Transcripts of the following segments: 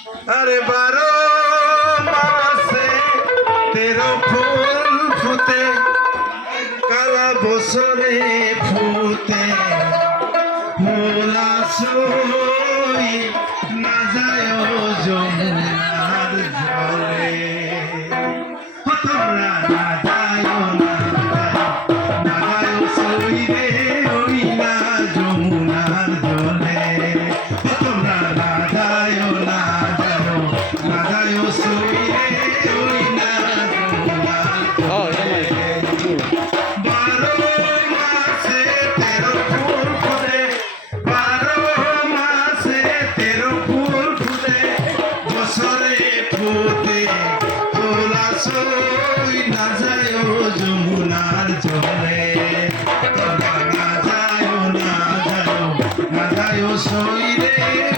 अरे बारो मासे तेरो फूल फुटे काला बसरे फुटे मोला सोई ना जायो যমুনার জলে তোমরা না যায়ো না যায়ো সই রে ওই না যমুনার জলে তোমরা না যায়ো না যায়ো সই রে ওই না যমুনার জলে বারো মাসে তেরো ফুল ফুটে বারো মাসে তেরো ফুল ফুটে বছরে ফুটে তোলা সই না যায়ো যমুনার জলে তোমরা না যায়ো না যায়ো সই রে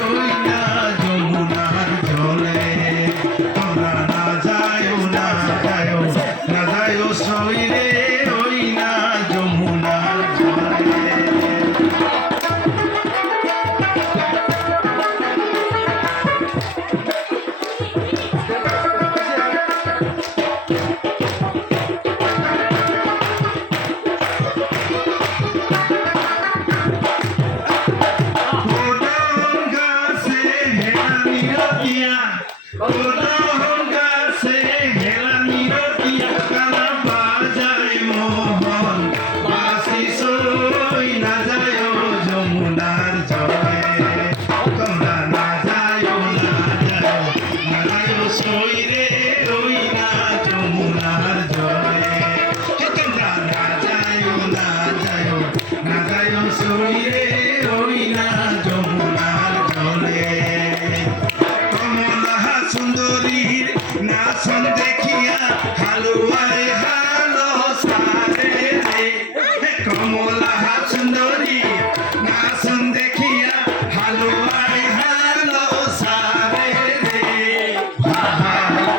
ওই না যমুনার জলে তোমরা না যায়ো সই রে ওই না যমুনার জলে সুন্দরীর নাচন দেখিয়া হালুয়ায় হালো সারে রে কমলা সুন্দরীর নাচন দেখিয়া হালুয়ায় হালো সারে রে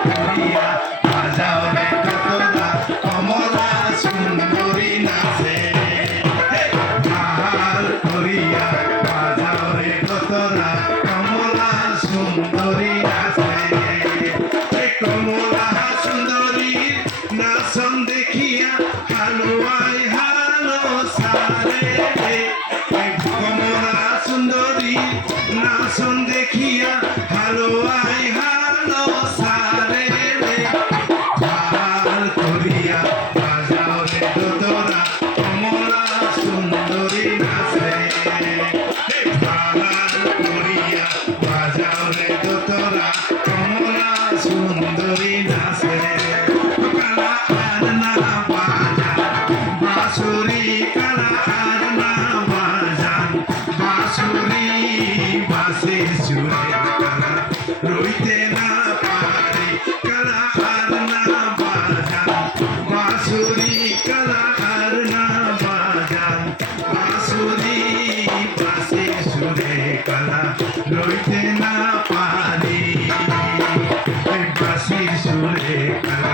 করিয়া বাজাও রে কতলা কমলা সুন্দরী নাচে করিয়া বাজাও রে কতলা কমলা সুন্দরী নাচে কমলা সুন্দরী নাচন দেখিয়া হালুয়াই হালো সারে কমলা সুন্দরী নাচন দেখিয়া হালুয়াই হালো সারে ভাল করিয়া বাজাও রে দোতরা কমলা সুন্দরী নাচে ভাল করিয়া বাজাও রে দোতরা কমলা সুন্দরী নাচে কালা আর না বাজান বাঁশুরি কালা আর না বাজান বাঁশুরি বাঁশি সুরে কালা রইতে না পারে কালা আর না বাজান বাঁশুরি কালা আর না বাজান বাঁশুরি বাঁশি সুরে কালা রইতে না পারে বাঁশির সুরে কালা